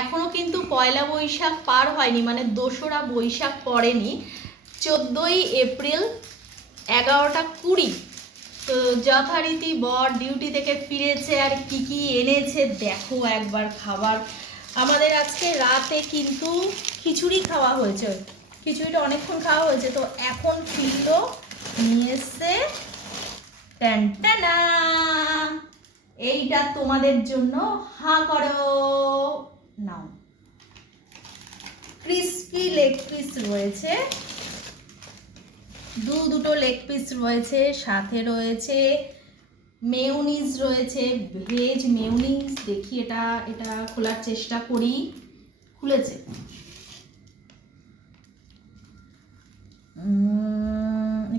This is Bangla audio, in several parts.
এখনো কিন্তু পয়লা বৈশাখ পার হয়নি, মানে 2রা বৈশাখ পড়েনি। 14ই এপ্রিল 11টা 20। তো যথারীতি বর ডিউটি থেকে ফিরেছে, আর কি কি এনেছে দেখো একবার খাবার। আমাদের আজকে রাতে কিন্তু খিচুড়ি খাওয়া হয়েছে, খিচুড়িটা অনেকক্ষণ খাওয়া হয়েছে, তো এখন ফিরলো নিয়ে এসছে টানটানা, এইটা তোমাদের জন্য, হাঁ করো, নাও। ক্রিস্পি লেগ পিস রয়েছে, দুটো লেগ পিস রয়েছে, সাথে রয়েছে মেয়োনিজ রয়েছে, ভেজ মেয়োনিজ। দেখি এটা খোলার চেষ্টা করি। খুলেছে,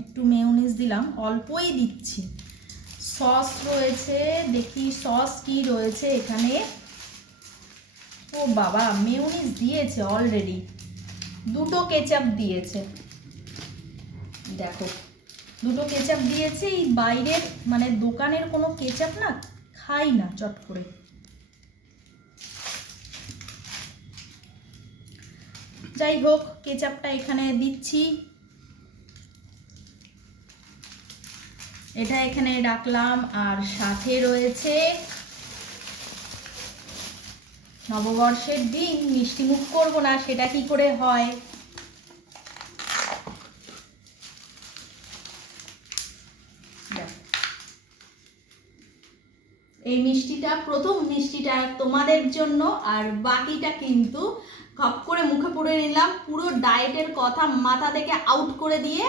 একটু মেয়োনিজ দিলাম, অল্পই দিচ্ছি। সস রয়েছে, দেখি সস কি রয়েছে এখানে। ও বাবা, মেয়োনিজ দিয়েছে অলরেডি, দুটো কেচাপ দিয়েছে, দেখো দুটো কেচাপ দিয়েছে। এই বাইরের মানে দোকানের কোনো কেচাপ না খাই না চট করে। যাই হোক, কেচাপটা এখানে দিচ্ছি, এটা এখানে রাখলাম। আর সাথে রয়েছে নববর্ষের দিন মিষ্টি মুখ করবো না, সেটা কি করে হয়। এই মিষ্টিটা, প্রথম মিষ্টিটা তোমাদের জন্য, আর বাকিটা কিন্তু খপ করে মুখে পুরে নিলাম, পুরো ডায়েটের কথা মাথা থেকে আউট করে দিয়ে।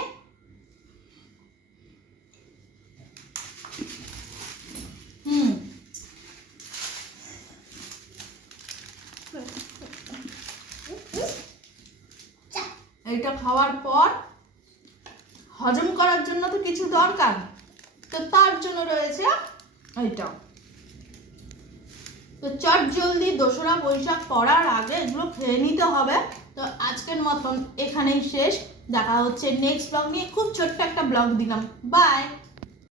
এটা খাওয়ার পর হজম করার জন্য তো কিছু দরকার, তো তার জন্য রয়েছে এইটা। তো চট জলদি 2রা বৈশাখ পড়ার আগে এগুলো খেয়ে নিতে হবে। তো আজকের মতন এখানেই শেষ, দেখা হচ্ছে নেক্সট ব্লগ নিয়ে। খুব ছোট্ট একটা ব্লগ দিলাম, বাই।